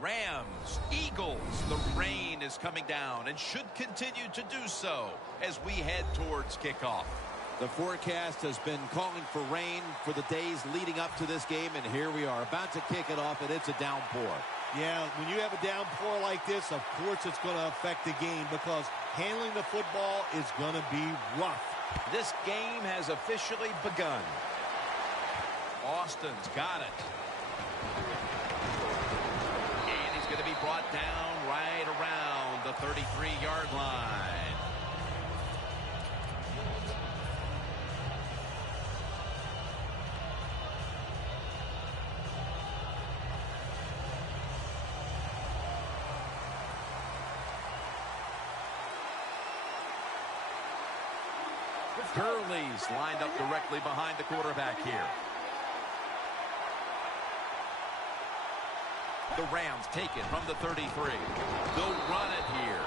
Rams, Eagles. The rain is coming down and should continue to do so as we head towards kickoff. The forecast has been calling for rain for the days leading up to this game, and here we are about to kick it off, and it's a downpour. Yeah, when you have a downpour like this, of course it's going to affect the game because handling the football is going to be rough. This game has officially begun. Austin's got it. And he's going to be brought down right around the 33-yard line. Gurley's lined up directly behind the quarterback here. The Rams take it from the 33. They'll run it here.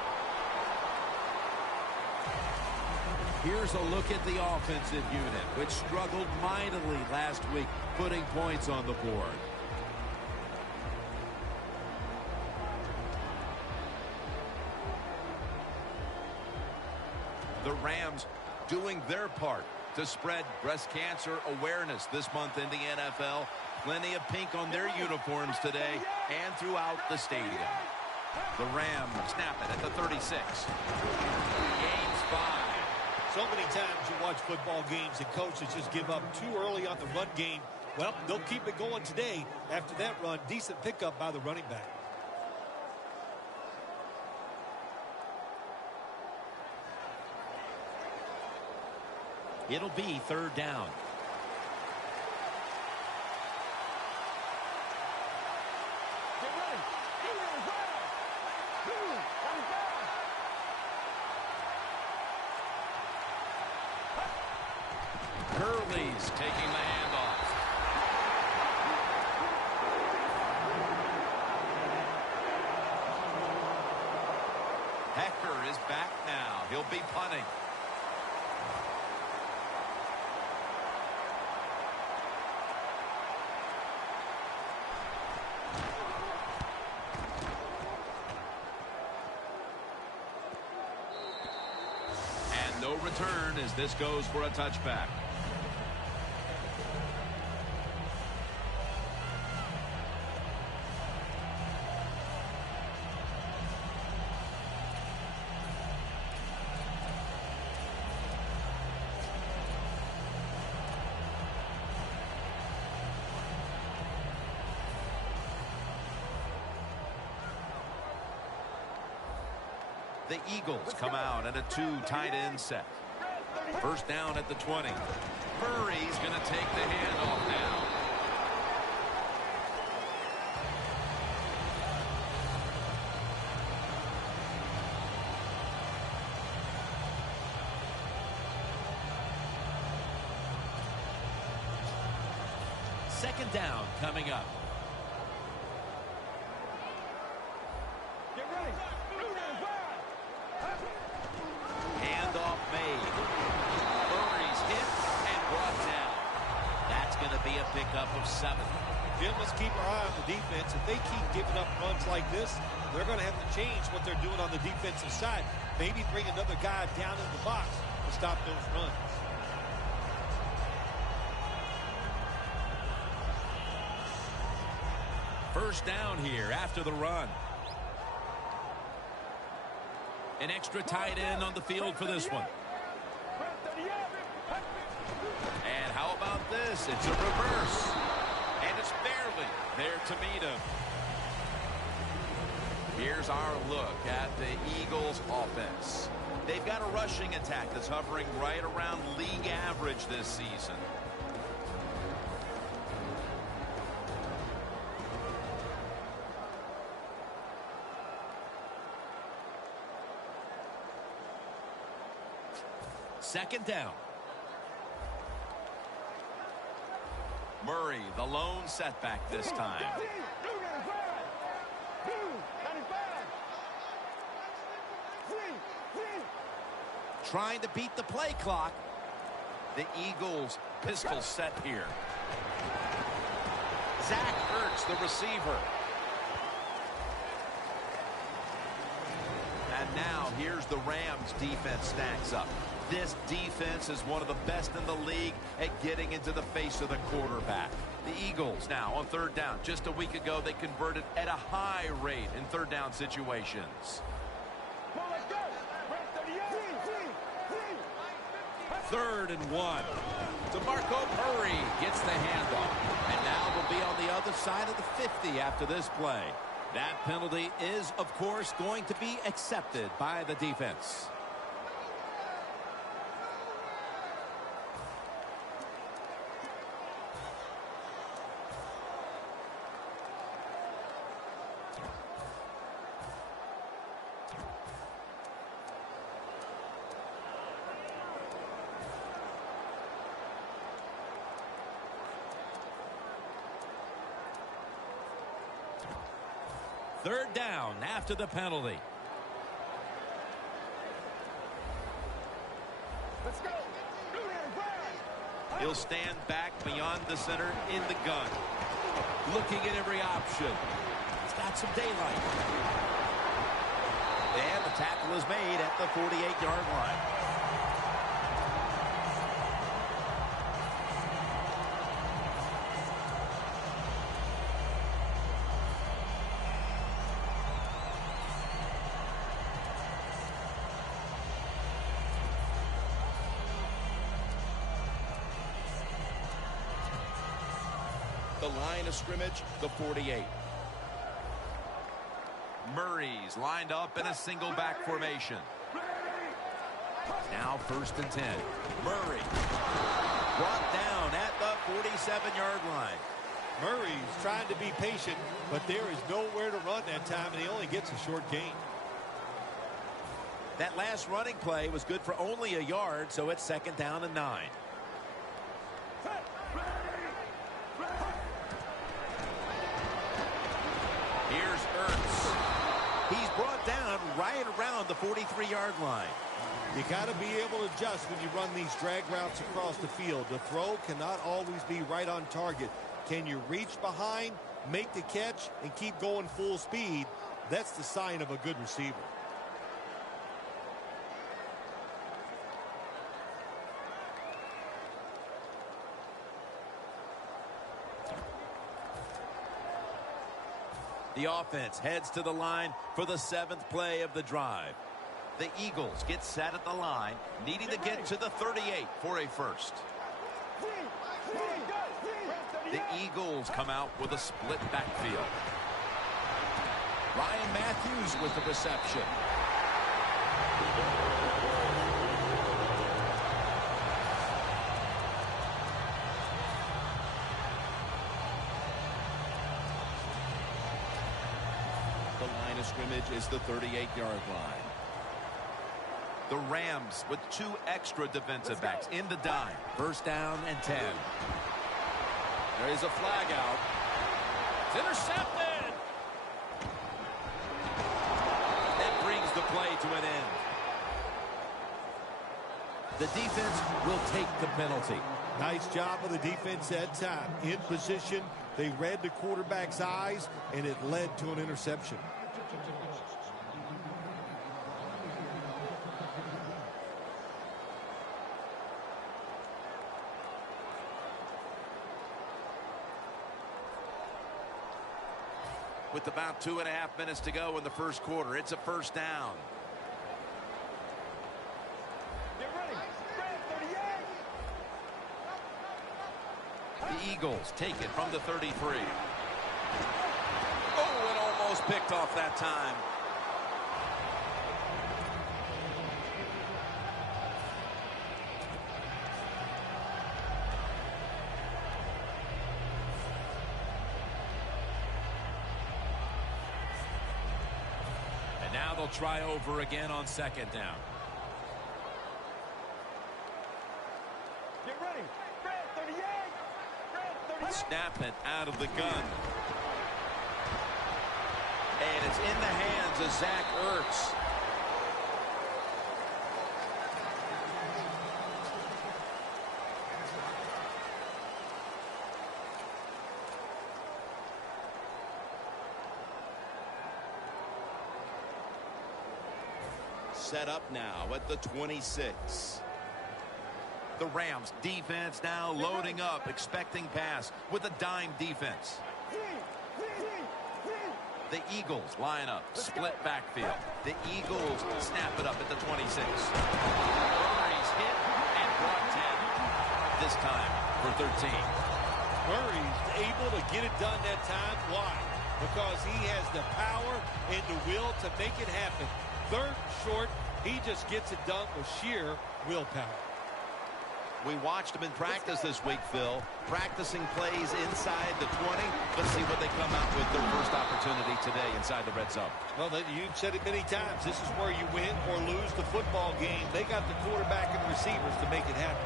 Here's a look at the offensive unit, which struggled mightily last week, putting points on the board. The Rams doing their part to spread breast cancer awareness this month in the NFL. Plenty of pink on their uniforms today and throughout the stadium. The Rams snap it at the 36. Gains 5. So many times you watch football games and coaches just give up too early on the run game. Well, they'll keep it going today. After that run, decent pickup by the running back. It'll be third down. Gurley's taking the handoff. Hecker is back now. He'll be punting. And no return as this goes for a touchback. The Eagles come out in a 2 tight end set. First down at the 20. Murray's going to take the handoff now. Second down coming up. Handoff made. Murray's hit and brought down. That's going to be a pickup of 7. Jim, let's keep our eye on the defense. If they keep giving up runs like this, they're going to have to change what they're doing on the defensive side. Maybe bring another guy down in the box to stop those runs. First down here after the run. An extra tight end on the field for this one. And how about this? It's a reverse. And it's barely there to meet him. Here's our look at the Eagles offense. They've got a rushing attack that's hovering right around league average this season. Second down. Murray, the lone setback this time. Trying to beat the play clock. The Eagles pistol set here. Zach Ertz, the receiver. now here's the Rams defense stacks up. This defense is one of the best in the league at getting into the face of the quarterback. The Eagles now on third down. Just a week ago, they converted at a high rate in third down situations. Third and 1. DeMarco Murray gets the handoff. And now they'll be on the other side of the 50 after this play. That penalty is, of course, going to be accepted by the defense. Third down after the penalty. Let's go. He'll stand back beyond the center in the gun. Looking at every option. He's got some daylight. And the tackle is made at the 48-yard line. The line of scrimmage, the 48. Murray's lined up in a single back formation. Now first and 10. Murray brought down at the 47-yard line. Murray's trying to be patient, but there is nowhere to run that time, and he only gets a short gain. That last running play was good for only a yard, so it's second down and 9. Here's Ertz. He's brought down right around the 43-yard line. You got to be able to adjust when you run these drag routes across the field. The throw cannot always be right on target. Can you reach behind, make the catch, and keep going full speed? That's the sign of a good receiver. The offense heads to the line for the 7th play of the drive. The Eagles get set at the line, needing to get to the 38 for a first. The Eagles come out with a split backfield. Ryan Matthews with the reception. The line of scrimmage is the 38-yard line. The Rams with 2 extra defensive backs in the dime. First down and 10. There is a flag out. It's intercepted. That brings the play to an end. The defense will take the penalty. Nice job of the defense that time. In position, they read the quarterback's eyes, and it led to an interception. With about 2.5 minutes to go in the first quarter, it's a first down. Get ready. Red 38. The Eagles take it from the 33. Oh, it almost picked off that time. Now they'll try over again on second down. Get ready. Red 38. Red 38. Snap it out of the gun. And it's in the hands of Zach Ertz. set up now at the 26. The Rams defense now loading up, expecting pass with a dime defense. The Eagles line up, split backfield. The Eagles snap it up at the 26. Murray's hit and brought down. This time for 13. Murray's able to get it done that time. Why? Because he has the power and the will to make it happen. Third short, he just gets it done with sheer willpower. We watched him in practice this week, Phil. Practicing plays inside the 20. Let's see what they come out with their first opportunity today inside the red zone. Well, you've said it many times. This is where you win or lose the football game. They got the quarterback and the receivers to make it happen.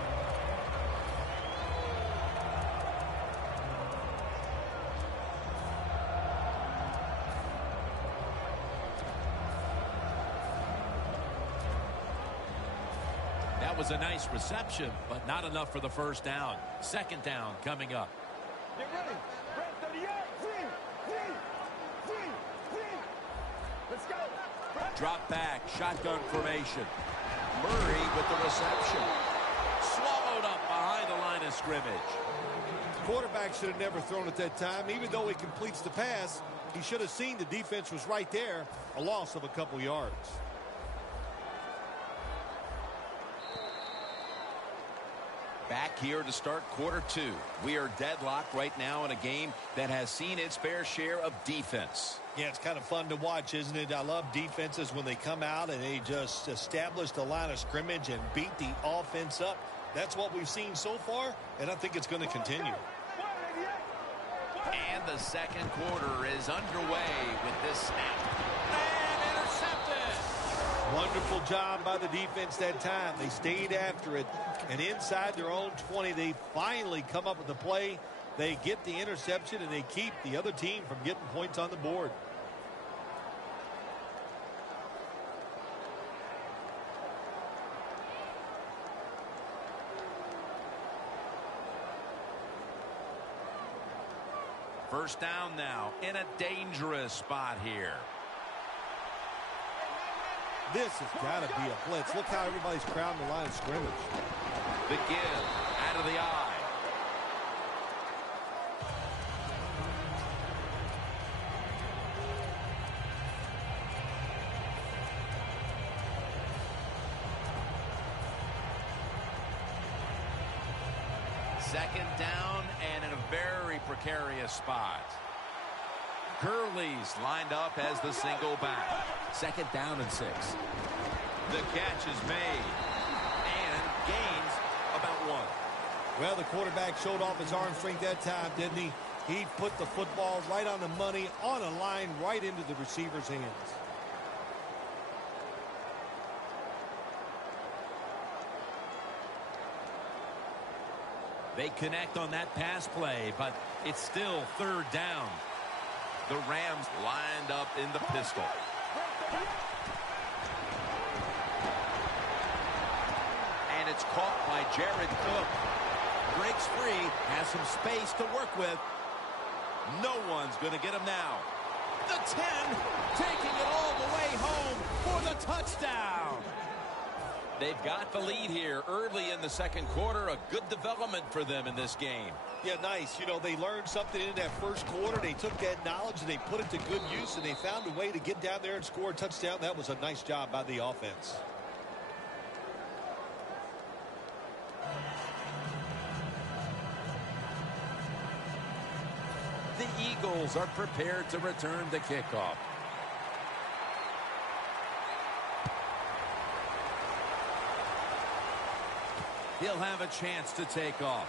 That was a nice reception, but not enough for the first down. Second down coming up. Get ready. Red 38. Let's go. Drop back, shotgun formation. Murray with the reception. Swallowed up behind the line of scrimmage. Quarterback should have never thrown at that time. Even though he completes the pass, he should have seen the defense was right there. A loss of a couple yards. Back here to start quarter two. We are deadlocked right now in a game that has seen its fair share of defense. Yeah, it's kind of fun to watch, isn't it? I love defenses when they come out and they just establish the line of scrimmage and beat the offense up. That's what we've seen so far, and I think it's going to continue. And the second quarter is underway with this snap. And intercepted. Wonderful job by the defense that time. They stayed after it. And inside their own 20, they finally come up with the play. They get the interception, and they keep the other team from getting points on the board. First down now in a dangerous spot here. This has got to be a blitz. Look how everybody's crowding the line of scrimmage. The give out of the eye. Second down and in a very precarious spot. Gurley's lined up as the single back. Second down and 6. The catch is made and gains about 1. Well, the quarterback showed off his arm strength that time, didn't he? He put the football right on the money, on a line, right into the receiver's hands. They connect on that pass play, but it's still third down. The Rams lined up in the pistol. And it's caught by Jared Cook. Breaks free, has some space to work with. No one's going to get him now. The 10, taking it all the way home for the touchdown. They've got the lead here early in the second quarter. A good development for them in this game. Yeah, nice. You know, they learned something in that first quarter. They took that knowledge and they put it to good use, and they found a way to get down there and score a touchdown. That was a nice job by the offense. The Eagles are prepared to return the kickoff. He'll have a chance to take off.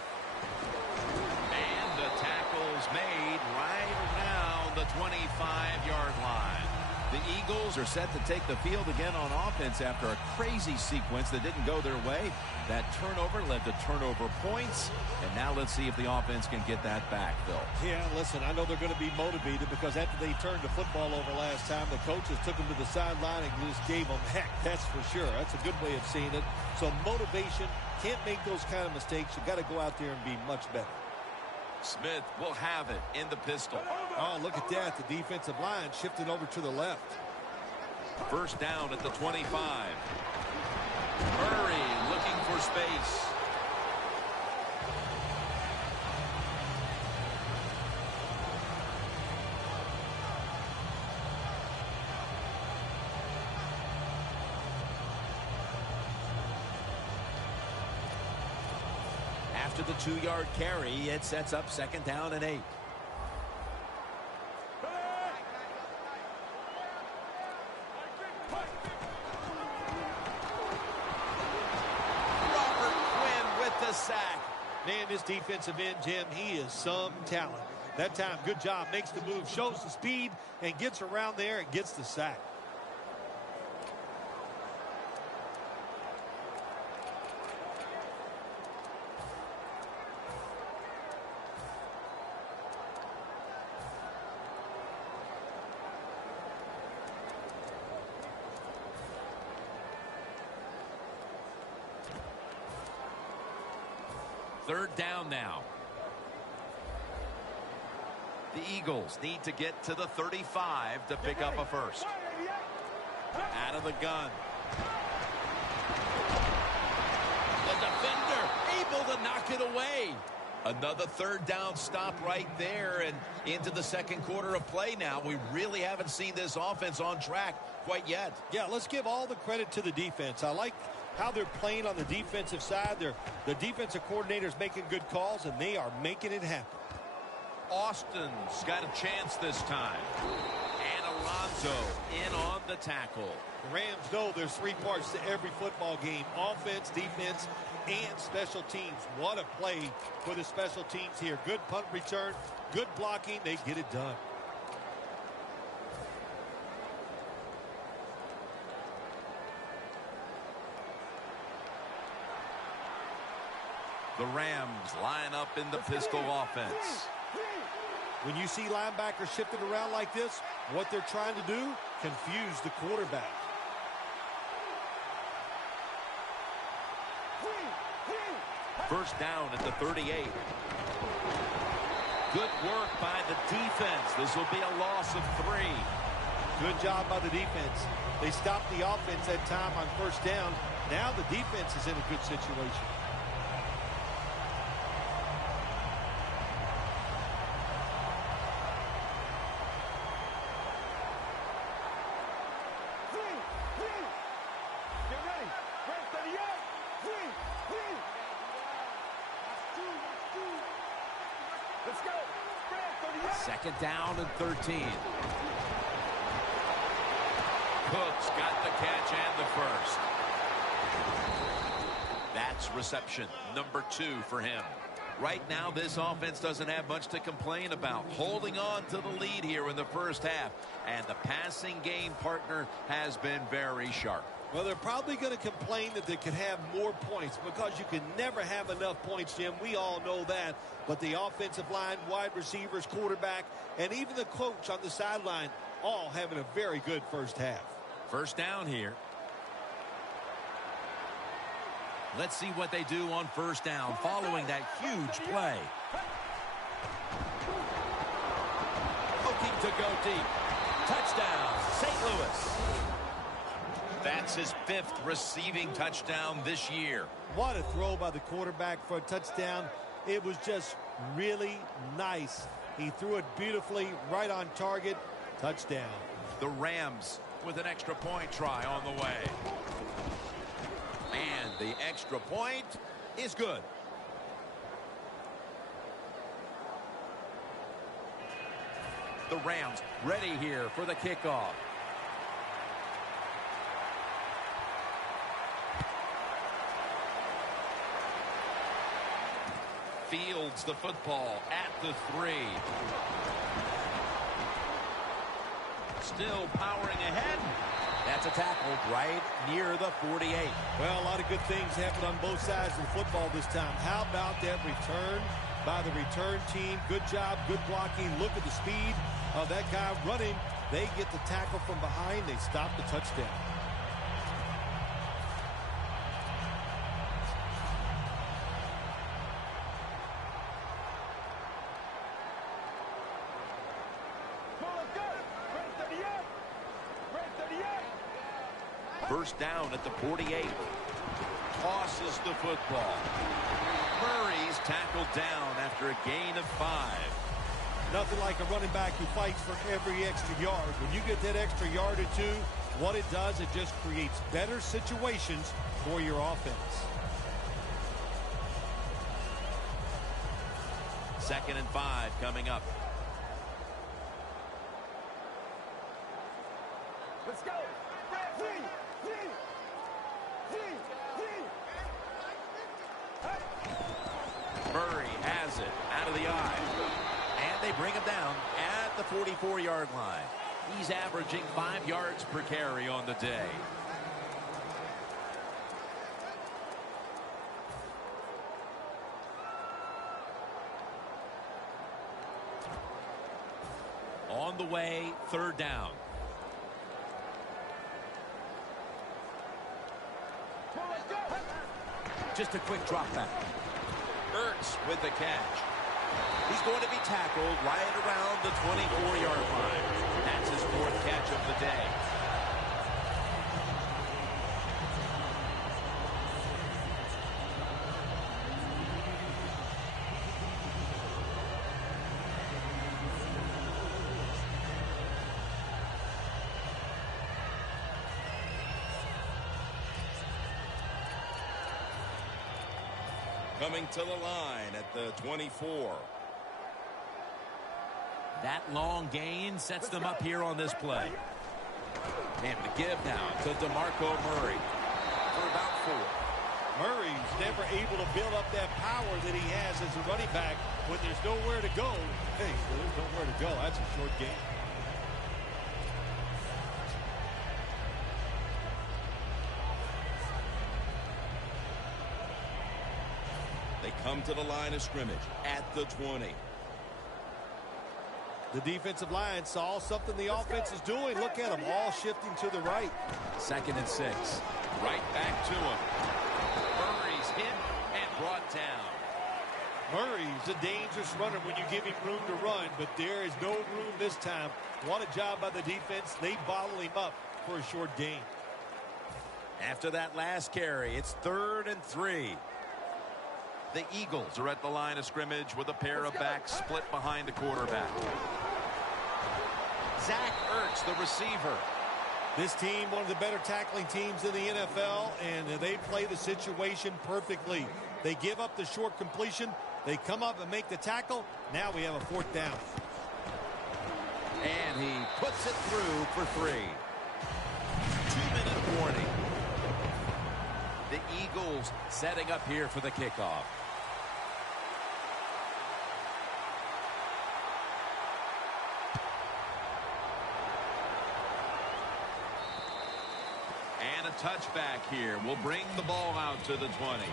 And the tackle's made right around the 25-yard line. The Eagles are set to take the field again on offense after a crazy sequence that didn't go their way. That turnover led to turnover points. And now let's see if the offense can get that back, Phil. Yeah, listen, I know they're going to be motivated because after they turned the football over last time, the coaches took them to the sideline and just gave them heck. That's for sure. That's a good way of seeing it. So motivation, can't make those kind of mistakes. You got to go out there and be much better. Smith will have it in the pistol. Oh, look at that. The defensive line shifted over to the left. First down at the 25. Murray looking for space. After the 2-yard carry, it sets up second down and 8. Robert Quinn with the sack. Man, this defensive end, Jim, he is some talent. That time, good job, makes the move, shows the speed, and gets around there and gets the sack. Third down now. The Eagles need to get to the 35 to pick up a first. Out of the gun. The defender able to knock it away. Another third down stop right there, and into the second quarter of play now. We really haven't seen this offense on track quite yet. Yeah, let's give all the credit to the defense. I like how they're playing on the defensive side. The defensive coordinator's making good calls, and they are making it happen. Austin's got a chance this time. And Alonso in on the tackle. The Rams know there's 3 parts to every football game: offense, defense, and special teams. What a play for the special teams here. Good punt return, good blocking. They get it done. The Rams line up in the pistol offense. When you see linebackers shifted around like this, what they're trying to do, confuse the quarterback. First down at the 38. Good work by the defense. This will be a loss of 3. Good job by the defense. They stopped the offense that time on first down. Now the defense is in a good situation. Second down and 13. Cooks got the catch and the first. That's reception number 2 for him. Right now, this offense doesn't have much to complain about. Holding on to the lead here in the first half. And the passing game partner has been very sharp. Well, they're probably going to complain that they could have more points because you can never have enough points, Jim. We all know that. But the offensive line, wide receivers, quarterback, and even the coach on the sideline all having a very good first half. First down here. Let's see what they do on first down following that huge play. Looking to go deep. Touchdown, St. Louis. That's his 5th receiving touchdown this year. What a throw by the quarterback for a touchdown. It was just really nice. He threw it beautifully, right on target. Touchdown. The Rams with an extra point try on the way. And the extra point is good. The Rams ready here for the kickoff. Fields the football at the 3. Still powering ahead. That's a tackle right near the 48. Well, a lot of good things happened on both sides of the football this time. How about that return by the return team? Good job, good blocking. Look at the speed of that guy running. They get the tackle from behind. They stop the touchdown. First down at the 48. Tosses the football. Murray's tackled down after a gain of 5. Nothing like a running back who fights for every extra yard. When you get that extra yard or two, what it does, it just creates better situations for your offense. 2nd and 5 coming up. Let's go. Murray has it out of the eye. And they bring him down at the 44-yard line. He's averaging 5 yards per carry on the day. On the way, 3rd down. Just a quick drop back. Ertz with the catch. He's going to be tackled right around the 24-yard line. That's his 4th catch of the day. Coming to the line at the 24. That long gain sets them up here on this play. And the give now to DeMarco Murray for about 4. Murray's never able to build up that power that he has as a running back when there's nowhere to go. Hey, there's nowhere to go. That's a short game. They come to the line of scrimmage at the 20. The defensive line saw something the offense is doing. Look at them all shifting to the right. 2nd and 6. Right back to him. Murray's hit and brought down. Murray's a dangerous runner when you give him room to run, but there is no room this time. What a job by the defense. They bottle him up for a short gain. After that last carry, it's 3rd and 3. The Eagles are at the line of scrimmage with a pair of backs split behind the quarterback. Zach Ertz, the receiver. This team, one of the better tackling teams in the NFL, and they play the situation perfectly. They give up the short completion. They come up and make the tackle. Now we have a 4th down. And he puts it through for 3. 2-minute warning. The Eagles setting up here for the kickoff. And a touchback here will bring the ball out to the 20.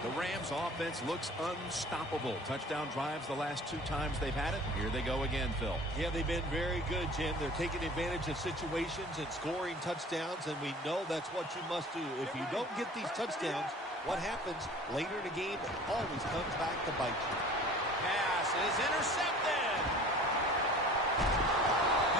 The Rams offense looks unstoppable. Touchdown drives the last 2 times they've had it. Here they go again, Phil. Yeah, they've been very good, Jim. They're taking advantage of situations and scoring touchdowns, and we know that's what you must do. If you don't get these touchdowns, what happens later in the game? It always comes back to bite you. Pass is intercepted.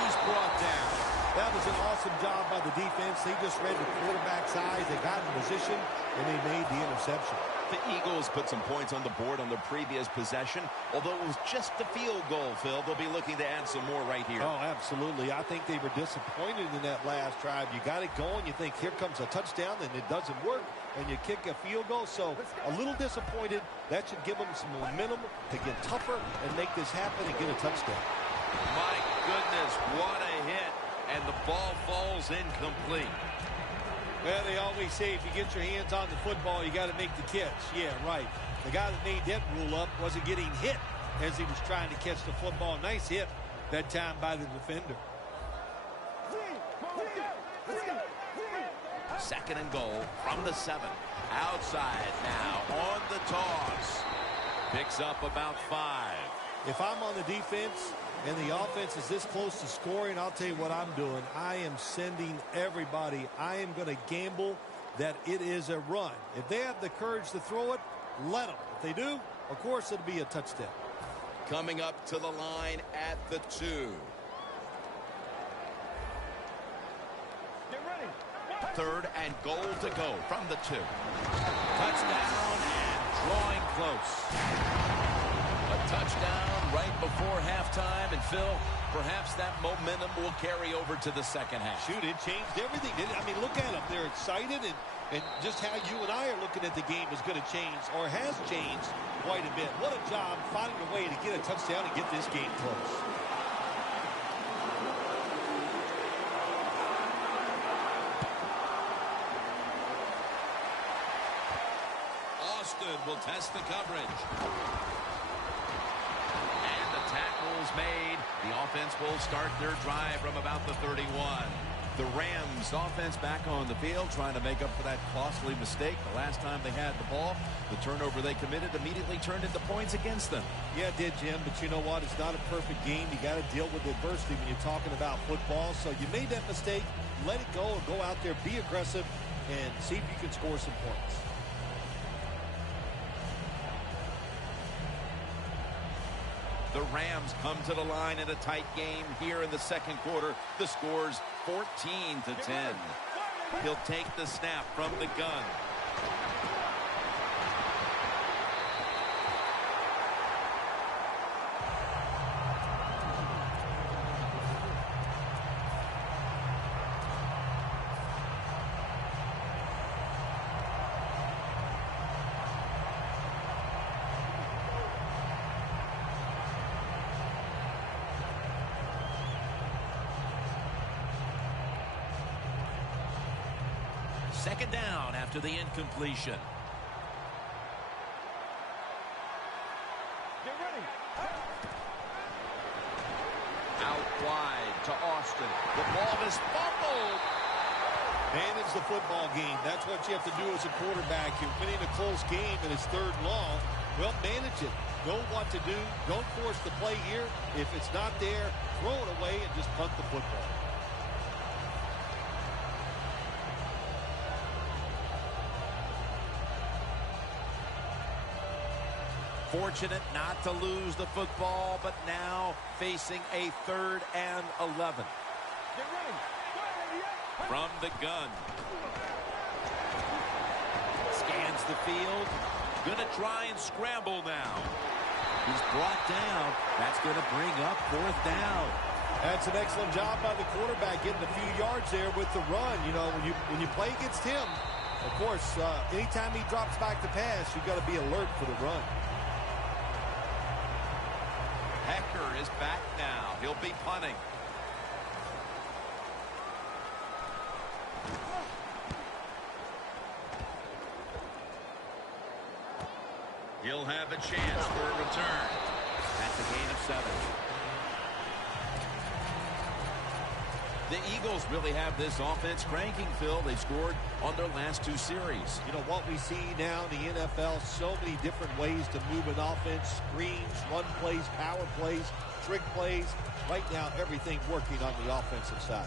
He's brought down. That was an awesome job by the defense. They just read the quarterback's eyes. They got in position, and they made the interception. The Eagles put some points on the board on their previous possession. Although it was just a field goal, Phil, they'll be looking to add some more right here. Oh, absolutely. I think they were disappointed in that last drive. You got it going. You think, here comes a touchdown, and it doesn't work, and you kick a field goal. So a little disappointed. That should give them some momentum to get tougher and make this happen and get a touchdown. My goodness, what a hit. And the ball falls incomplete. Well, they always say if you get your hands on the football, you got to make the catch. Yeah, right. The guy that made that rule up wasn't getting hit as he was trying to catch the football. Nice hit that time by the defender. 2nd and goal from the 7. Outside now on the toss. Picks up about 5. If I'm on the defense and the offense is this close to scoring, I'll tell you what I'm doing. I am sending everybody. I am going to gamble that it is a run. If they have the courage to throw it, let them. If they do, of course, it'll be a touchdown. Coming up to the line at the 2. Get ready. Go. Third and goal to go from the 2. Touchdown and drawing close. A touchdown right before halftime. And Phil, perhaps that momentum will carry over to the second half. Shoot, it changed everything. I mean, look at them. They're excited, and just how you and I are looking at the game is going to change, or has changed quite a bit. What a job finding a way to get a touchdown and get this game close. Austin will test the coverage. And the tackle's made. The offense will start their drive from about the 31. The Rams offense back on the field trying to make up for that costly mistake. The last time they had the ball, the turnover they committed immediately turned into points against them. Yeah, it did, Jim, but you know what? It's not a perfect game. You got to deal with adversity when you're talking about football. So you made that mistake, let it go, and go out there, be aggressive, and see if you can score some points. The Rams come to the line in a tight game here in the second quarter. The score's 14-10. He'll take the snap from the gun. Second down after the incompletion. Get ready. Out wide to Austin. The ball is fumbled. Manage the football game. That's what you have to do as a quarterback. You're winning a close game and it's third and long. Well, manage it. Know what to do. Don't force the play here. If it's not there, throw it away and just punt the football. Fortunate not to lose the football, but now facing a 3rd and 11. Get ready. From the gun. Scans the field. Gonna try and scramble now. He's brought down. That's gonna bring up 4th down. That's an excellent job by the quarterback, getting a few yards there with the run. You know, when you play against him, of course, anytime he drops back to pass, you've got to be alert for the run. Hecker is back now. He'll be punting. He'll have a chance for a return. That's a gain of 7. The Eagles really have this offense cranking, Phil. They've scored on their last 2 series. You know, what we see now in the NFL, so many different ways to move an offense. Screens, run plays, power plays, trick plays. Right now, everything working on the offensive side.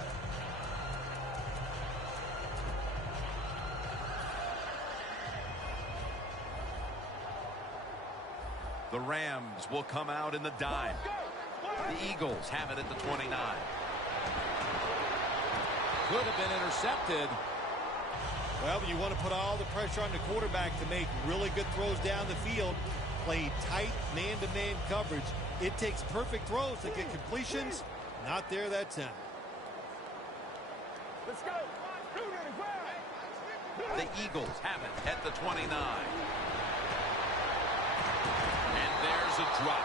The Rams will come out in the dime. The Eagles have it at the 29. Could have been intercepted. Well, you want to put all the pressure on the quarterback to make really good throws down the field, play tight man-to-man coverage. It takes perfect throws to get completions. Not there that time. Let's go. The Eagles have it at the 29. And there's a drop.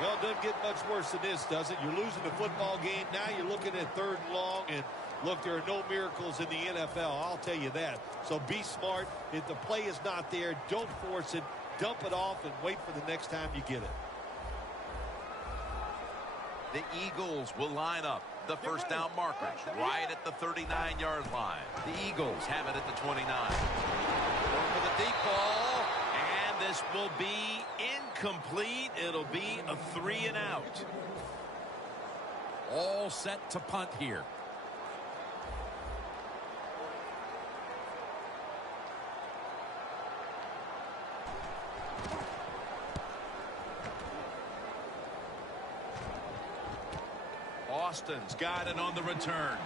Well, it doesn't get much worse than this, does it? You're losing the football game. Now you're looking at 3rd and long. And look, there are no miracles in the NFL. I'll tell you that. So be smart. If the play is not there, don't force it. Dump it off and wait for the next time you get it. The Eagles will line up. The first down markers right at the 39-yard line. The Eagles have it at the 29. Going for the deep ball. And this will be incomplete. It'll be a 3 and out. All set to punt here. Austin's got it on the return.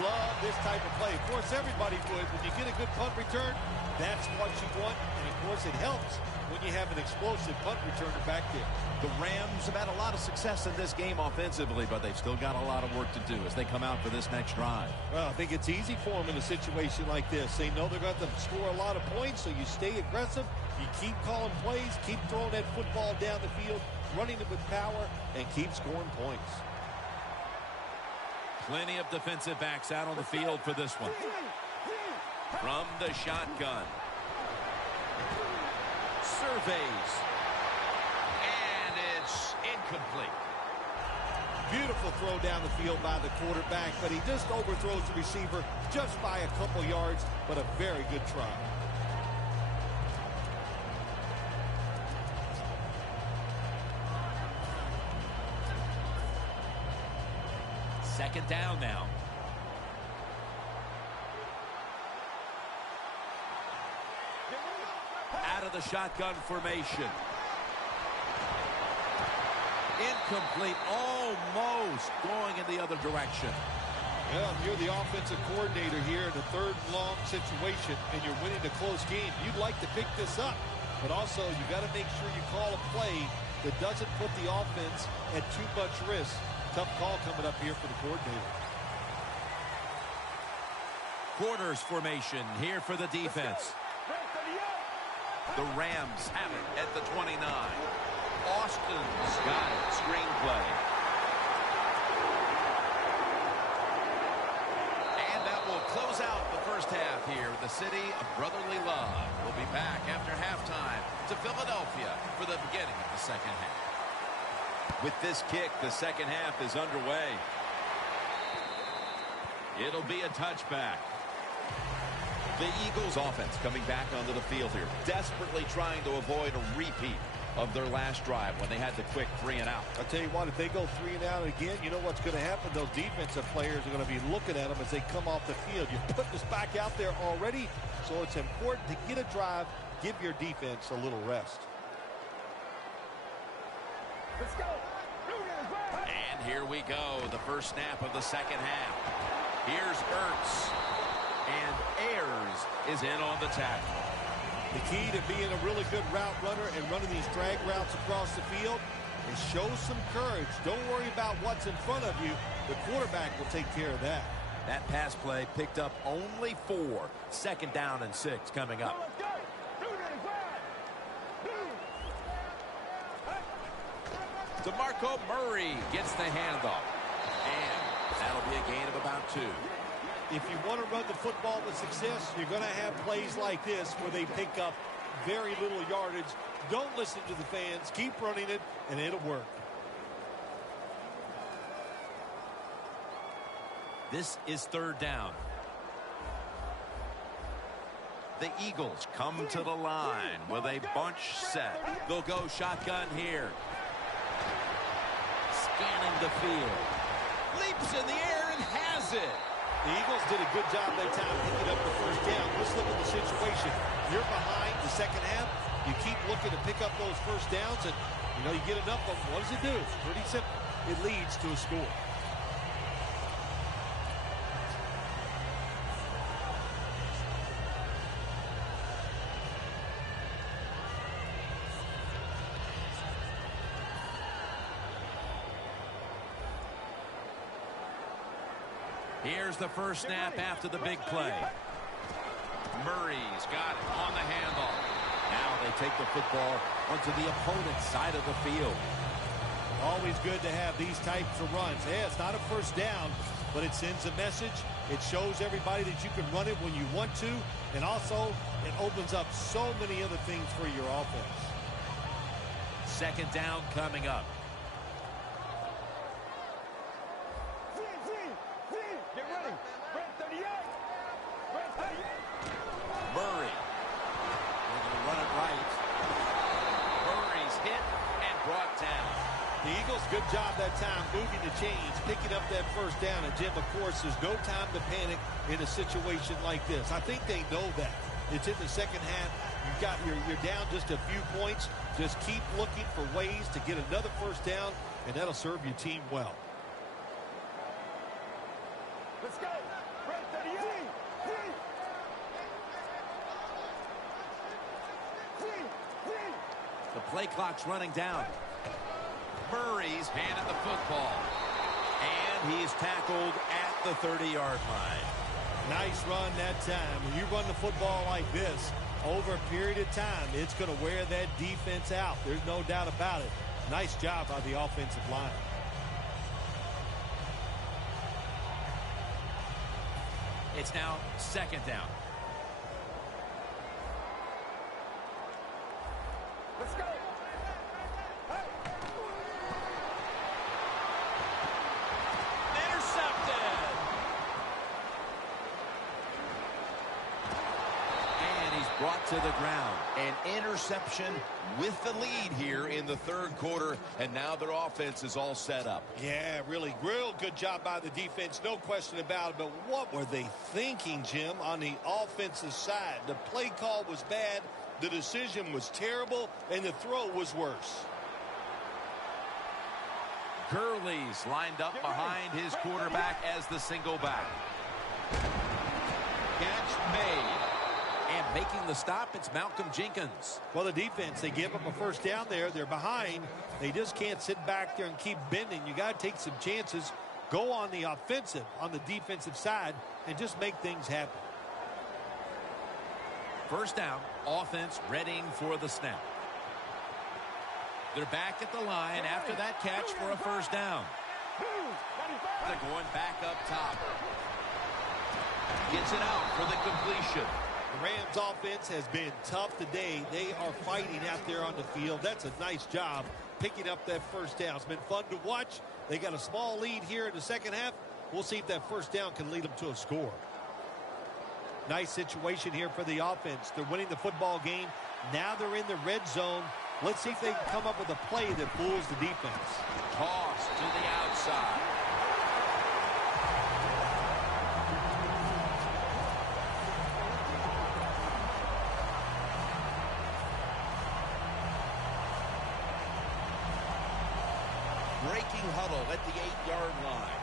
love this type of play. Of course, everybody would. When you get a good punt return, that's what you want. And, of course, it helps when you have an explosive punt returner back there. The Rams have had a lot of success in this game offensively, but they've still got a lot of work to do as they come out for this next drive. Well, I think it's easy for them in a situation like this. They know they're going to score a lot of points, so you stay aggressive. You keep calling plays, keep throwing that football down the field, running it with power, and keep scoring points. Plenty of defensive backs out on the field for this one. From the shotgun. Surveys. And it's incomplete. Beautiful throw down the field by the quarterback, but he just overthrows the receiver just by a couple yards, but a very good try. Second down now. Out of the shotgun formation. Incomplete, almost going in the other direction. Well, you're the offensive coordinator here in a third and long situation, and you're winning a close game. You'd like to pick this up, but also you got to make sure you call a play that doesn't put the offense at too much risk. Tough call coming up here for the coordinator. Quarters formation here for the defense. The Rams have it at the 29. Austin's got it. Screenplay. And that will close out the first half here in the city of brotherly love. We'll be back after halftime to Philadelphia for the beginning of the second half. With this kick, the second half is underway. It'll be a touchback. The Eagles offense coming back onto the field here, desperately trying to avoid a repeat of their last drive when they had the quick 3 and out. I'll tell you what, if they go 3 and out again, you know what's going to happen? Those defensive players are going to be looking at them as they come off the field. You put this back out there already, so it's important to get a drive, give your defense a little rest. Let's go. And here we go, the first snap of the second half. Here's Ertz. And Ayers is in on the tackle. The key to being a really good route runner and running these drag routes across the field is show some courage. Don't worry about what's in front of you. The quarterback will take care of that. That pass play picked up only 4. Second down and 6 coming up. DeMarco Murray gets the handoff. And that'll be a gain of about 2. If you want to run the football with success, you're going to have plays like this where they pick up very little yardage. Don't listen to the fans. Keep running it, and it'll work. This is third down. The Eagles come to the line with a bunch set. They'll go shotgun here. Scanning the field. Leaps in the air and has it. The Eagles did a good job that time picking up the first down. Let's look at the situation. You're behind the second half. You keep looking to pick up those first downs, and you get enough of them. What does it do? It's pretty simple. It leads to a score. Here's the first snap after the big play. Murray's got it on the handoff. Now they take the football onto the opponent's side of the field. Always good to have these types of runs. Yeah, it's not a first down, but it sends a message. It shows everybody that you can run it when you want to, and also it opens up so many other things for your offense. Second down coming up. Get ready. Red 38. Red 38. Murray. They're going to run it right. Murray's hit and brought down. The Eagles, good job that time moving the chains, picking up that first down. And, Jim, of course, there's no time to panic in a situation like this. I think they know that. It's in the second half. You're down just a few points. Just keep looking for ways to get another first down, and that'll serve your team well. Let's go. play clock's running down. Murray's handed the football. And he's tackled at the 30-yard line. Nice run that time. When you run the football like this, over a period of time, it's going to wear that defense out. There's no doubt about it. Nice job by the offensive line. It's now second down. Let's go. Intercepted. And he's brought to the ground. An interception with the lead here in the third quarter, and now their offense is all set up. Yeah, really, real good job by the defense, no question about it. But what were they thinking, Jim, on the offensive side? The play call was bad, the decision was terrible, and the throw was worse. Gurley's lined up behind his quarterback as the single back. Catch made. And making the stop, it's Malcolm Jenkins. Well, the defense, they give up a first down there. They're behind. They just can't sit back there and keep bending. You got to take some chances. Go on the offensive, on the defensive side, and just make things happen. First down, offense readying for the snap. They're back at the line after that catch for a first down. They're going back up top. Gets it out for the completion. The Rams offense has been tough today. They are fighting out there on the field. That's a nice job picking up that first down. It's been fun to watch. They got a small lead here in the second half. We'll see if that first down can lead them to a score. Nice situation here for the offense. They're winning the football game. Now they're in the red zone. Let's see if they can come up with a play that fools the defense. Toss to the outside. Breaking huddle at the 8-yard line.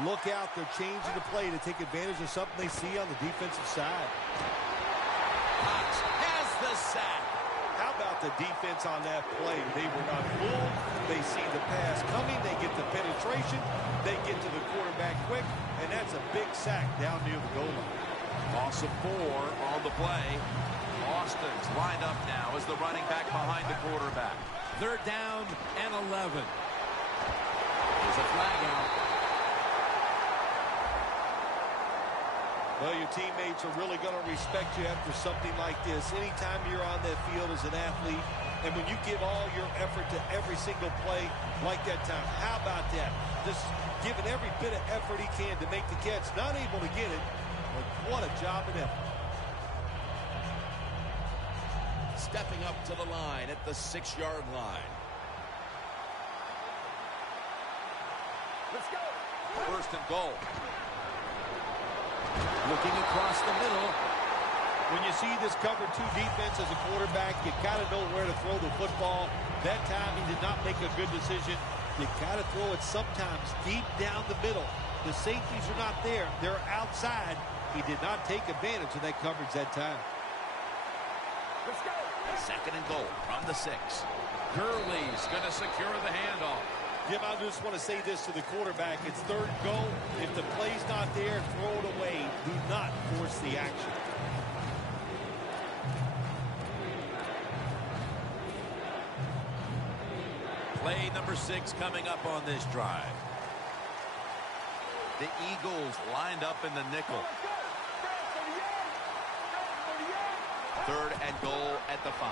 Look out, they're changing the play to take advantage of something they see on the defensive side. Cox has the sack. How about the defense on that play? They were not fooled. They see the pass coming. They get the penetration. They get to the quarterback quick, and that's a big sack down near the goal line. Loss of 4 on the play. Austin's lined up now as the running back behind the quarterback. Third down and 11. There's a flag out. Well, your teammates are really going to respect you after something like this. Anytime you're on that field as an athlete, and when you give all your effort to every single play like that time, how about that? Just giving every bit of effort he can to make the catch. Not able to get it, but what a job and effort. Stepping up to the line at the 6-yard line. Let's go. First and goal. Looking across the middle. When you see this cover 2 defense as a quarterback, you got to know where to throw the football. That time he did not make a good decision. You got to throw it sometimes deep down the middle. The safeties are not there. They're outside. He did not take advantage of that coverage that time. Let's go. Second and goal from the 6. Gurley's going to secure the handoff. Jim, I just want to say this to the quarterback. It's third and goal. If the play's not there, throw it away. Do not force the action. Play number 6 coming up on this drive. The Eagles lined up in the nickel. Third and goal at the 5.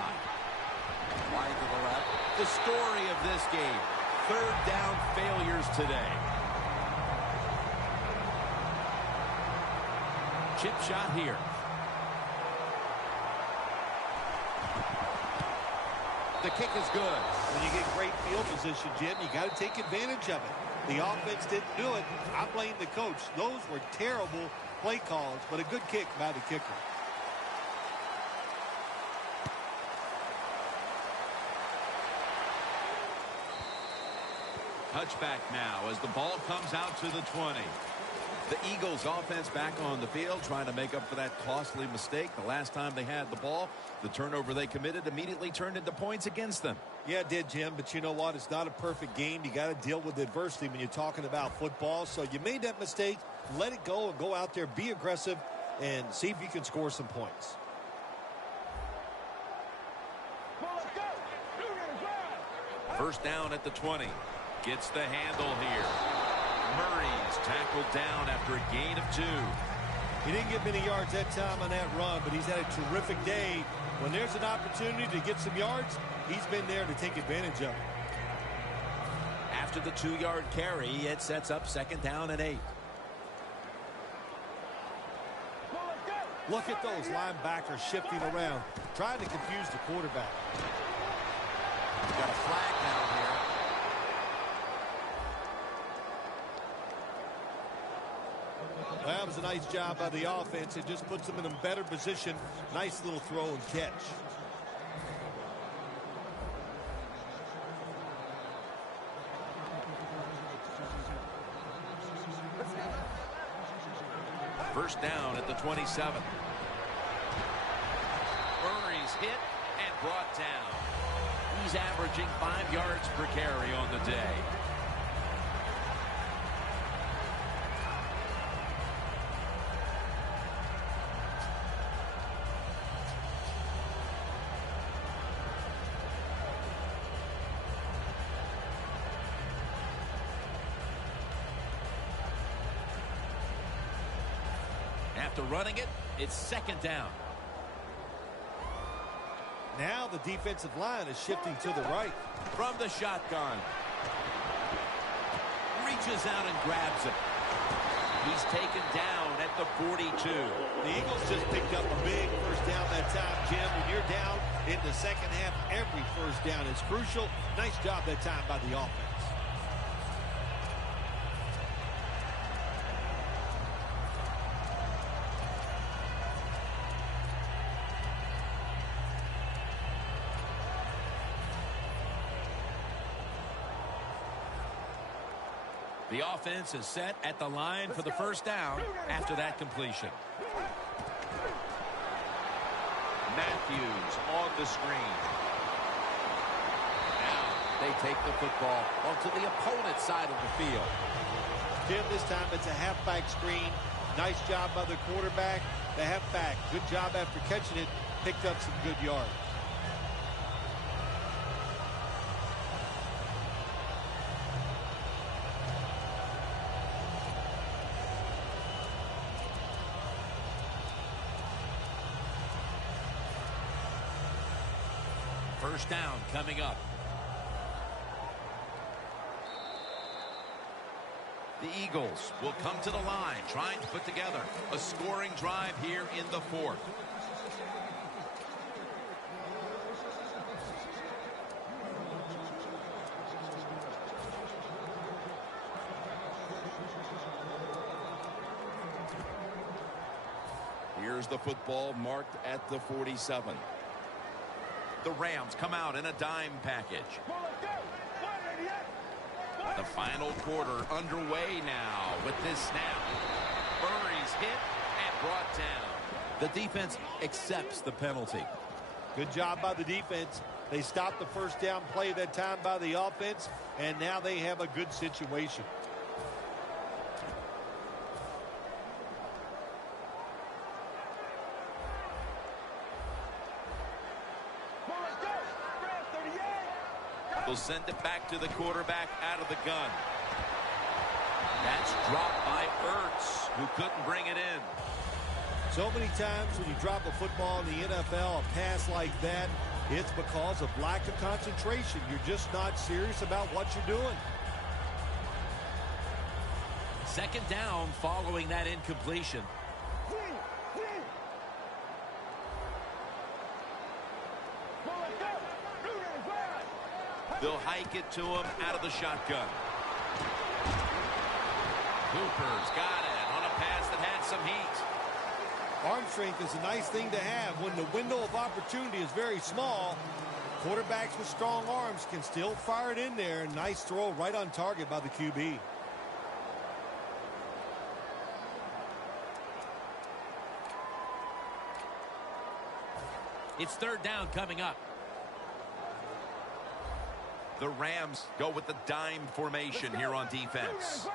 Wide to the left. The story of this game. Third down failures today. Chip shot here. The kick is good. When you get great field position, Jim, you got to take advantage of it. The offense didn't do it. I blame the coach. Those were terrible play calls, but a good kick by the kicker. Touchback now as the ball comes out to the 20. The Eagles offense back on the field trying to make up for that costly mistake. The last time they had the ball, the turnover they committed immediately turned into points against them. Yeah, it did, Jim, but you know what? It's not a perfect game. You got to deal with adversity when you're talking about football. So you made that mistake, let it go, and go out there, be aggressive, and see if you can score some points. First down at the 20. Gets the handle here. Murray's tackled down after a gain of 2. He didn't get many yards that time on that run, but he's had a terrific day. When there's an opportunity to get some yards, he's been there to take advantage of it. After the 2-yard carry, it sets up second down and 8. Look at those linebackers shifting around, trying to confuse the quarterback. Got a flag down here. That was a nice job by the offense. It just puts them in a better position. Nice little throw and catch. First down at the 27. Murray's hit and brought down. He's averaging 5 yards per carry on the day. After running it, it's second down. Now the defensive line is shifting to the right. From the shotgun. Reaches out and grabs it. He's taken down at the 42. The Eagles just picked up a big first down that time, Jim. When you're down in the second half, every first down is crucial. Nice job that time by the offense. The offense is set at the line for the first down after that completion. Matthews on the screen. Now they take the football onto the opponent's side of the field. Jim, this time it's a halfback screen. Nice job by the quarterback. The halfback, good job after catching it, picked up some good yards. First down coming up. The Eagles will come to the line trying to put together a scoring drive here in the fourth. Here's the football marked at the 47. The Rams come out in a dime package. The final quarter underway now with this snap. Murray's hit and brought down. The defense accepts the penalty. Good job by the defense. They stopped the first down play that time by the offense, and now they have a good situation. They'll send it back to the quarterback out of the gun. That's dropped by Ertz, who couldn't bring it in. So many times when you drop a football in the NFL, a pass like that, it's because of lack of concentration. You're just not serious about what you're doing. Second down following that incompletion. They'll hike it to him out of the shotgun. Cooper's got it on a pass that had some heat. Arm strength is a nice thing to have when the window of opportunity is very small. Quarterbacks with strong arms can still fire it in there. Nice throw right on target by the QB. It's third down coming up. The Rams go with the dime formation here on defense.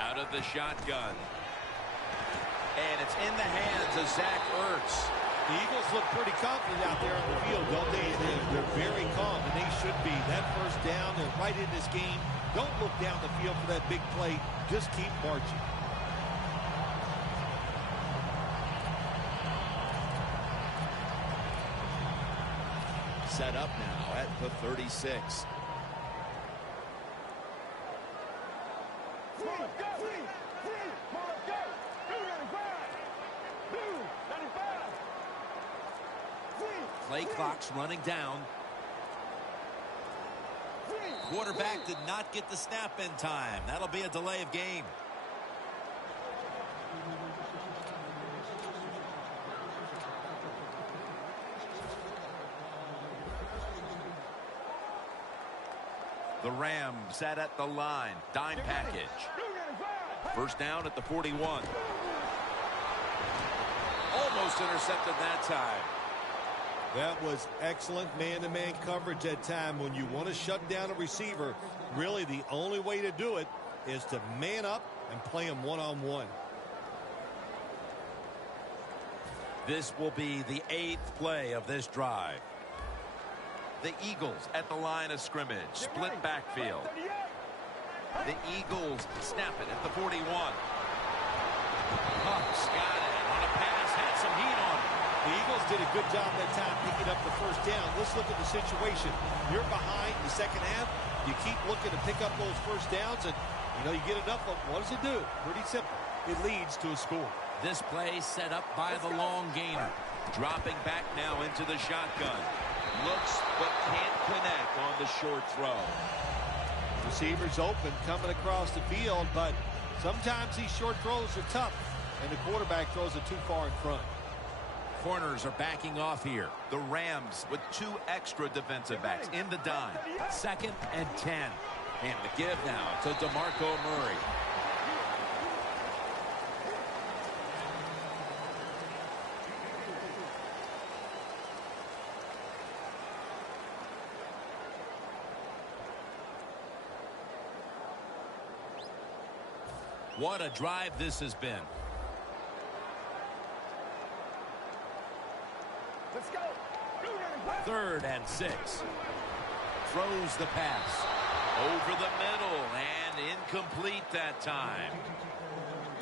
Out of the shotgun. And it's in the hands of Zach Ertz. The Eagles look pretty confident out there on the field, don't they? They're very calm, and they should be. That first down, they're right in this game. Don't look down the field for that big play. Just keep marching. Set up now at the 36. Play clock's running down. Quarterback did not get the snap in time. That'll be a delay of game. The Rams set at the line. Dime package. First down at the 41. Almost intercepted that time. That was excellent man-to-man coverage that time. When you want to shut down a receiver, really the only way to do it is to man up and play him one-on-one. This will be the 8th play of this drive. The Eagles at the line of scrimmage. Split backfield. The Eagles snap it at the 41. Bucks got it on a pass. Had some heat on it. The Eagles did a good job that time picking up the first down. Let's look at the situation. You're behind the second half. You keep looking to pick up those first downs, and you get enough of them. What does it do? Pretty simple. It leads to a score. This play set up by the long gainer. Dropping back now into the shotgun. Looks but can't connect on the short throw. Receivers open coming across the field, but sometimes these short throws are tough, and the quarterback throws it too far in front. Corners are backing off here. The Rams with 2 extra defensive backs in the dime. 2nd and 10. And the give now to DeMarco Murray. What a drive this has been. Let's go. 3rd and 6. Throws the pass. Over the middle and incomplete that time.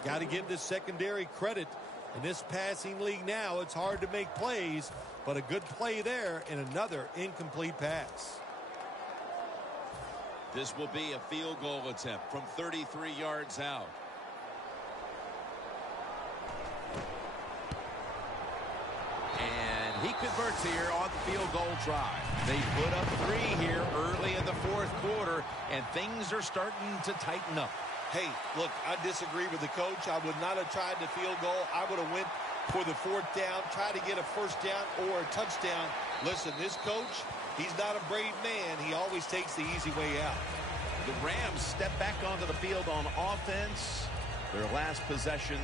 Got to give this secondary credit. In this passing league now, it's hard to make plays, but a good play there and another incomplete pass. This will be a field goal attempt from 33 yards out. And he converts here on the field goal try. They put up 3 here early in the 4th quarter, and things are starting to tighten up. Hey, look, I disagree with the coach. I would not have tried the field goal. I would have went for the 4th down, try to get a first down or a touchdown. Listen, this coach, he's not a brave man. He always takes the easy way out. The Rams step back onto the field on offense. Their last possession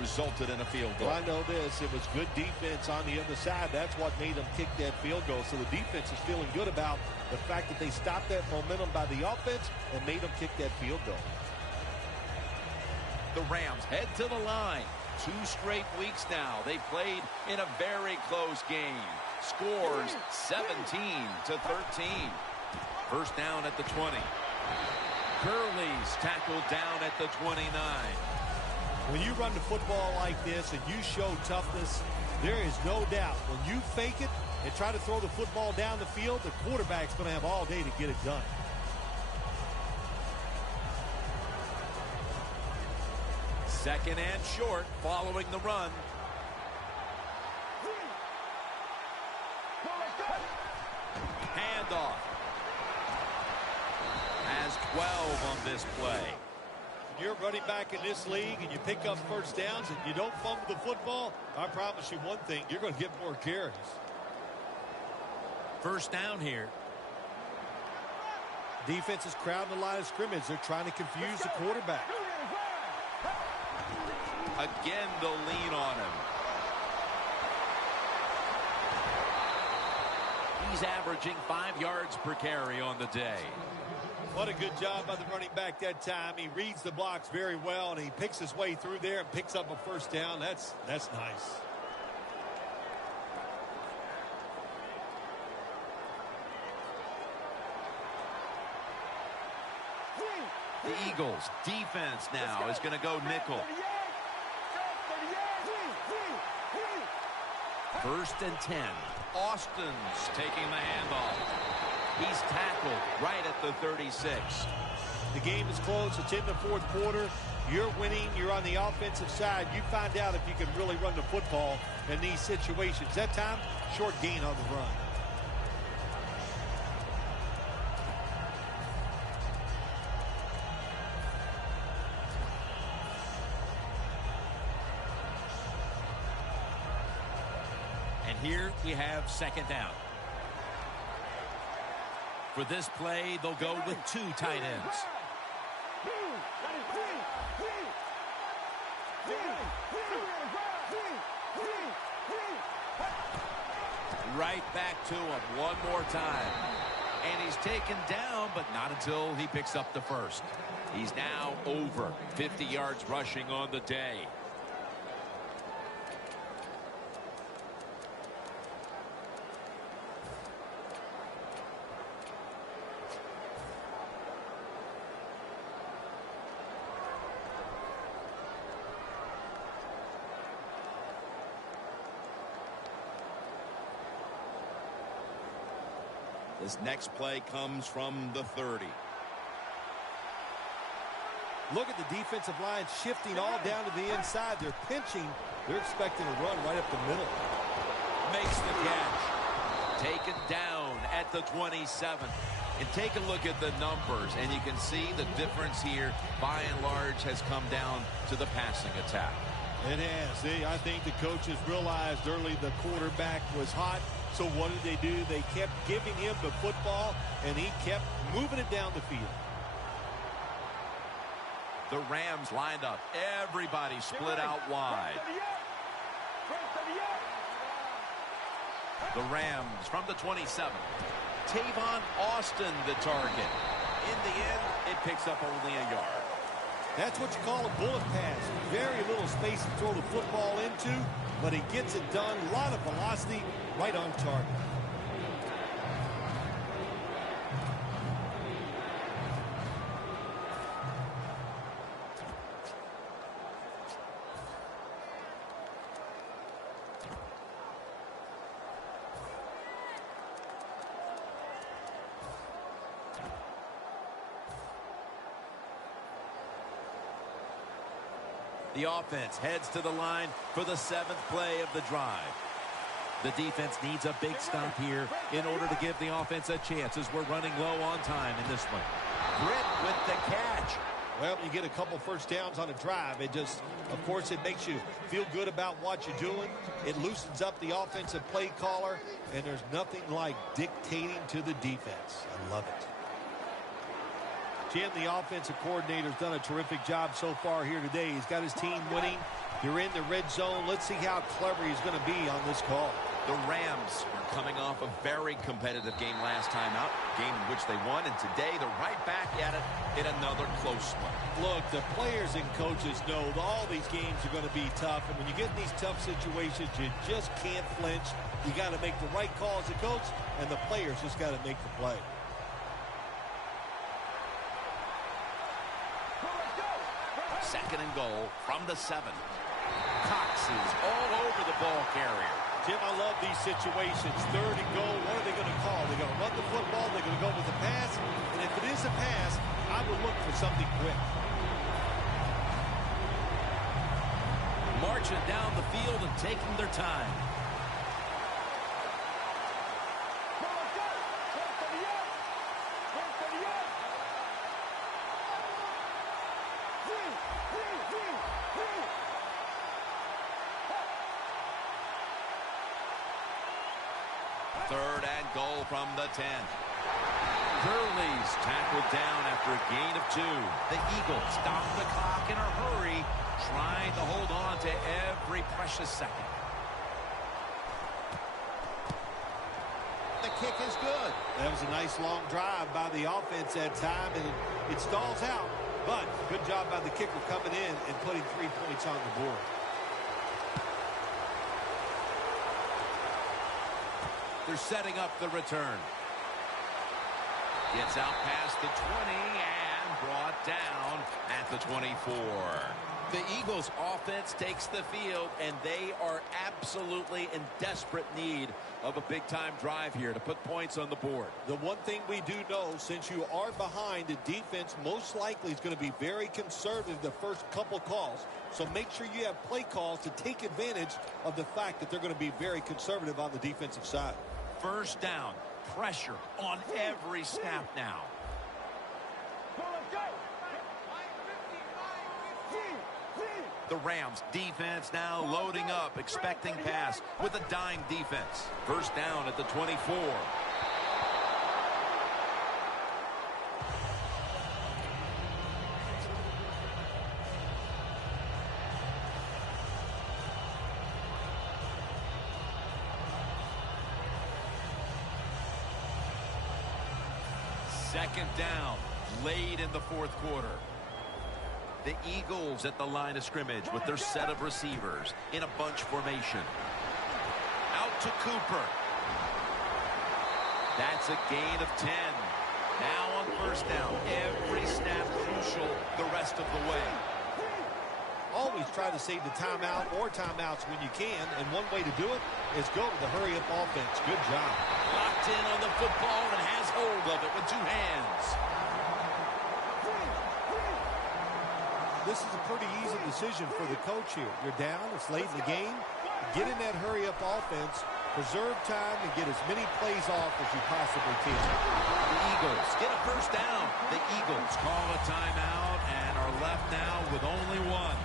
resulted in a field goal. Well, I know this. It was good defense on the other side. That's what made them kick that field goal. So the defense is feeling good about the fact that they stopped that momentum by the offense and made them kick that field goal. The Rams head to the line. 2 straight weeks now. They played in a very close game. Scores 17-13. First down at the 20. Gurley's tackled down at the 29. When you run the football like this and you show toughness, there is no doubt when you fake it and try to throw the football down the field, the quarterback's going to have all day to get it done. Second and short following the run. Handoff. Has 12 on this play. You're running back in this league and you pick up first downs and you don't fumble the football, I promise you one thing, you're going to get more carries. First down here. Defense is crowding the line of scrimmage. They're trying to confuse the quarterback. Again, they'll lean on him. He's averaging 5 yards per carry on the day. What a good job by the running back that time. He reads the blocks very well, and he picks his way through there and picks up a first down. That's nice. The Eagles defense now is going to go nickel. 1st and 10. Austin's taking the handoff. He's tackled right at the 36. The game is close. It's in the 4th quarter. You're winning. You're on the offensive side. You find out if you can really run the football in these situations. That time, short gain on the run. Here we have 2nd down. For this play, they'll go with 2 tight ends. Right back to him one more time. And he's taken down, but not until he picks up the first. He's now over 50 yards rushing on the day. This next play comes from the 30. Look at the defensive line shifting all down to the inside. They're pinching. They're expecting a run right up the middle. Makes the catch. Taken down at the 27. And take a look at the numbers, and you can see the difference here, by and large, has come down to the passing attack. It has. I think the coaches realized early the quarterback was hot. So what did they do? They kept giving him the football, and he kept moving it down the field. The Rams lined up. Everybody split out wide. The Rams from the 27. Tavon Austin, the target. In the end, it picks up only a yard. That's what you call a bullet pass. Very little space to throw the football into, but he gets it done. A lot of velocity, right on target. The offense heads to the line for the 7th play of the drive. The defense needs a big stop here in order to give the offense a chance as we're running low on time in this one. Britt with the catch. Well, you get a couple first downs on a drive. It just, of course, it makes you feel good about what you're doing. It loosens up the offensive play caller, and there's nothing like dictating to the defense. I love it. Jim, the offensive coordinator, has done a terrific job so far here today. He's got his team winning. They're in the red zone. Let's see how clever he's going to be on this call. The Rams are coming off a very competitive game last time out, game in which they won, and today they're right back at it in another close one. Look, the players and coaches know that all these games are going to be tough, and when you get in these tough situations, you just can't flinch. You got to make the right call as a coach, and the players just got to make the play. Second and goal from the 7. Cox is all over the ball carrier. Jim, I love these situations. 3rd and goal. What are they going to call? They're going to run the football. They're going to go with the pass. And if it is a pass, I would look for something quick. Marching down the field and taking their time. Third and goal from the 10. Gurley's tackled down after a gain of 2. The Eagles stop the clock in a hurry, trying to hold on to every precious second. The kick is good. That was a nice long drive by the offense that time, and it stalls out. But good job by the kicker coming in and putting 3 points on the board. They're setting up the return. Gets out past the 20 and brought down at the 24. The Eagles offense takes the field, and they are absolutely in desperate need of a big-time drive here to put points on the board. The one thing we do know, since you are behind, the defense most likely is going to be very conservative the first couple calls. So make sure you have play calls to take advantage of the fact that they're going to be very conservative on the defensive side. First down, pressure on every snap now. The Rams defense now loading up, expecting pass with a dime defense. First down at the 24. Second down, late in the fourth quarter. The Eagles at the line of scrimmage with their set of receivers in a bunch formation. Out to Cooper. That's a gain of 10. Now on first down, every snap crucial the rest of the way. Always try to save the timeout or timeouts when you can, and one way to do it is go to the hurry-up offense. Good job. Locked in on the football and has hold of it with 2 hands. This is a pretty easy decision for the coach here. You're down, it's late in the game. Get in that hurry-up offense, preserve time, and get as many plays off as you possibly can. The Eagles get a first down. The Eagles call a timeout and are left now with only one.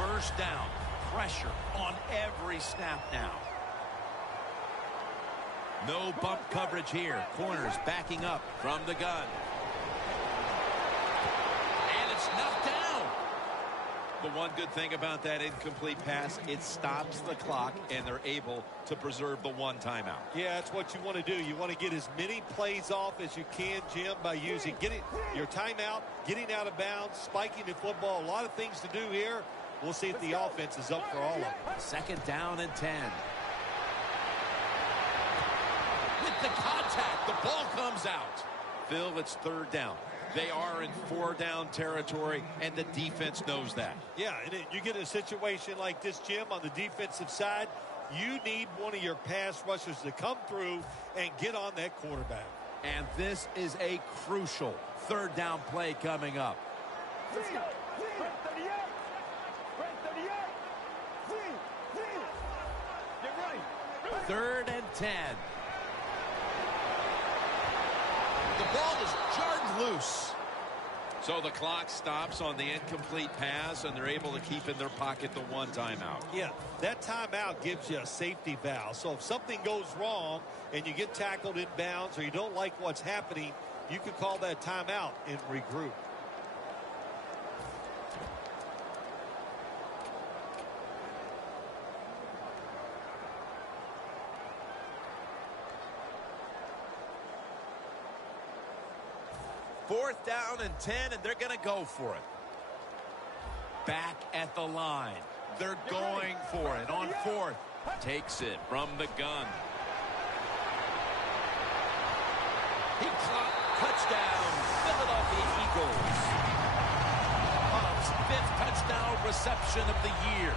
First down, pressure on every snap now. No bump coverage here. Corners backing up from the gun. Knocked down. The one good thing about that incomplete pass, it stops the clock, and they're able to preserve the 1 timeout. Yeah, that's what you want to do. You want to get as many plays off as you can, Jim, by using your timeout, getting out of bounds, spiking the football. A lot of things to do here. We'll see if the offense is up for all of it. Second down and 10. With the contact, the ball comes out. Phil, it's third down. They are in 4-down territory, and the defense knows that. Yeah, and you get a situation like this, Jim, on the defensive side, you need one of your pass rushers to come through and get on that quarterback. And this is a crucial 3rd-down play coming up. Third and 10. The ball is jarred loose. So the clock stops on the incomplete pass, and they're able to keep in their pocket the 1 timeout. Yeah, that timeout gives you a safety valve. So if something goes wrong and you get tackled in bounds or you don't like what's happening, you can call that timeout and regroup. Fourth down and 10, and they're going to go for it. Back at the line. They're going for it on 4th. Takes it from the gun. He caught. Touchdown, Philadelphia Eagles. Hubb's 5th touchdown reception of the year.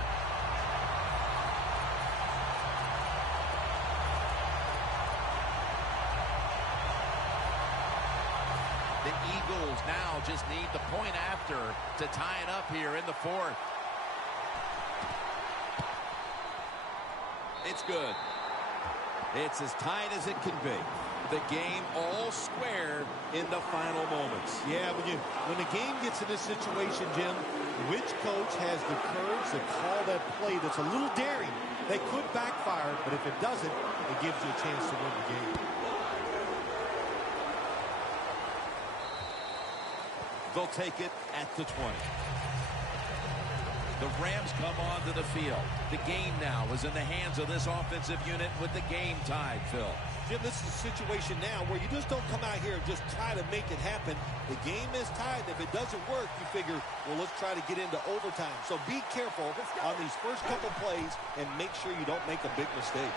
The Eagles now just need the point after to tie it up here in the 4th. It's good. It's as tight as it can be. The game all square in the final moments. Yeah, when the game gets in this situation, Jim, which coach has the courage to call that play that's a little daring? They could backfire, but if it doesn't, it gives you a chance to win the game. They'll take it at the 20. The Rams come onto the field. The game now is in the hands of this offensive unit with the game tied, Phil. Jim, this is a situation now where you just don't come out here and just try to make it happen. The game is tied. If it doesn't work, you figure, well, let's try to get into overtime. So be careful on these first couple plays and make sure you don't make a big mistake.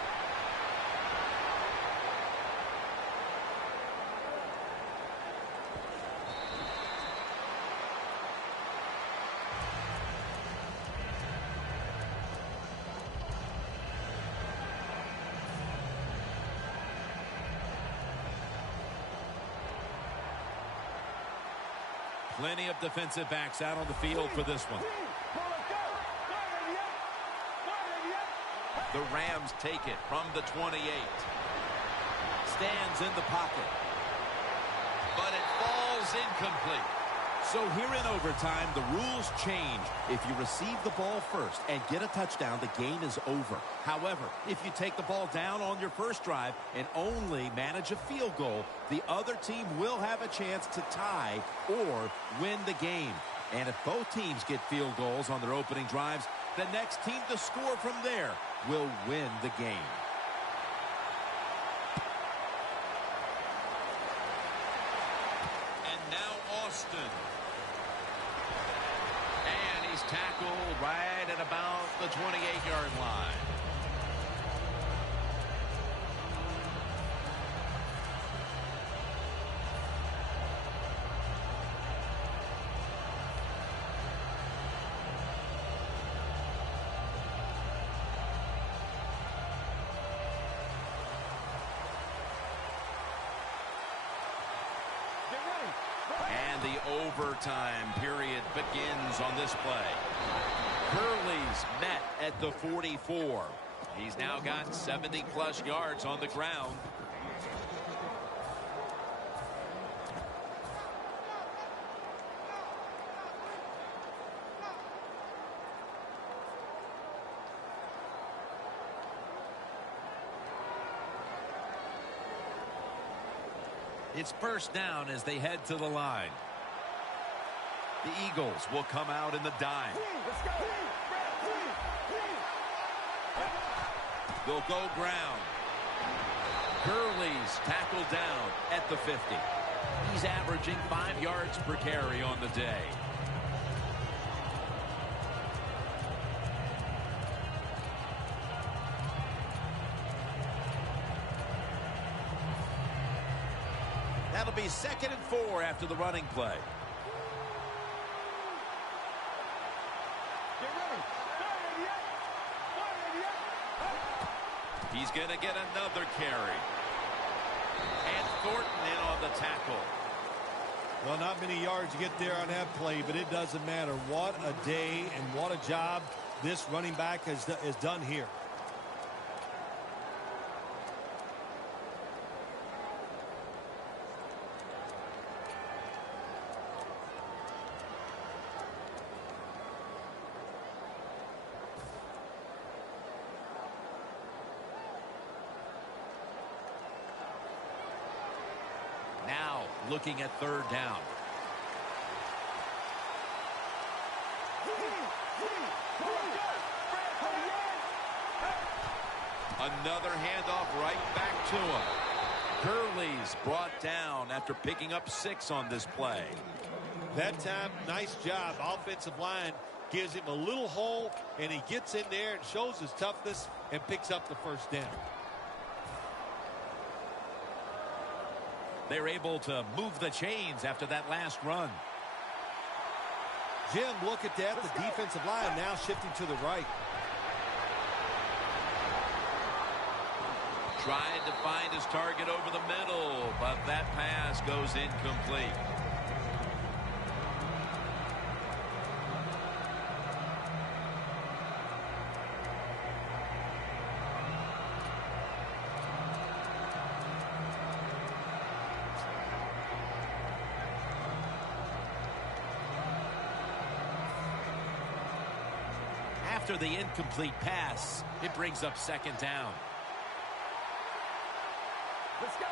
Plenty of defensive backs out on the field for this one. The Rams take it from the 28. Stands in the pocket. But it falls incomplete. So here in overtime, the rules change. If you receive the ball first and get a touchdown, the game is over. However, if you take the ball down on your first drive and only manage a field goal, the other team will have a chance to tie or win the game. And if both teams get field goals on their opening drives, the next team to score from there will win the game. And now Austin. And he's tackled right at about the 28-yard line. And the overtime period begins on this play. Hurley's met at the 44. He's now got 70-plus yards on the ground. It's first down as they head to the line. The Eagles will come out in the dime. They'll go ground. Hurley's tackled down at the 50. He's averaging 5 yards per carry on the day. That'll be 2nd and 4 after the running play. He's going to get another carry. And Thornton in on the tackle. Well, not many yards to get there on that play, but it doesn't matter. What a day and what a job this running back has done here. Now looking at 3rd down. Another handoff right back to him. Hurley's brought down after picking up 6 on this play. That time, nice job. Offensive line gives him a little hole, and he gets in there and shows his toughness and picks up the first down. They're able to move the chains after that last run. Jim, look at that. The defensive line now shifting to the right. Tried to find his target over the middle, but that pass goes incomplete. After the incomplete pass, it brings up 2nd down. Let's go.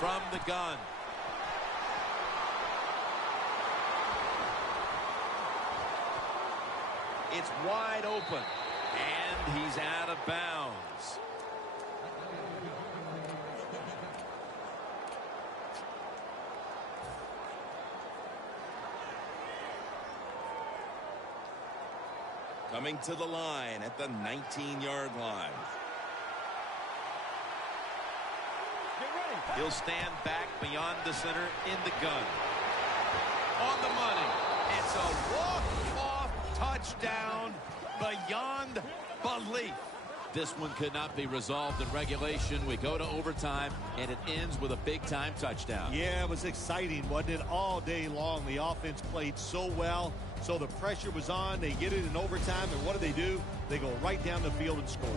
From the gun. It's wide open. And he's out of bounds. Coming to the line at the 19-yard line. Get ready. He'll stand back beyond the center in the gun. On the money. It's a walk-off touchdown beyond belief. This one could not be resolved in regulation. We go to overtime, and it ends with a big-time touchdown. Yeah, it was exciting, wasn't it? All day long, the offense played so well, so the pressure was on. They get it in overtime, and what do? They go right down the field and score.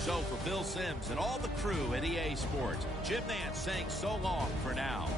So for Phil Simms and all the crew at EA Sports, Jim Nantz saying so long for now.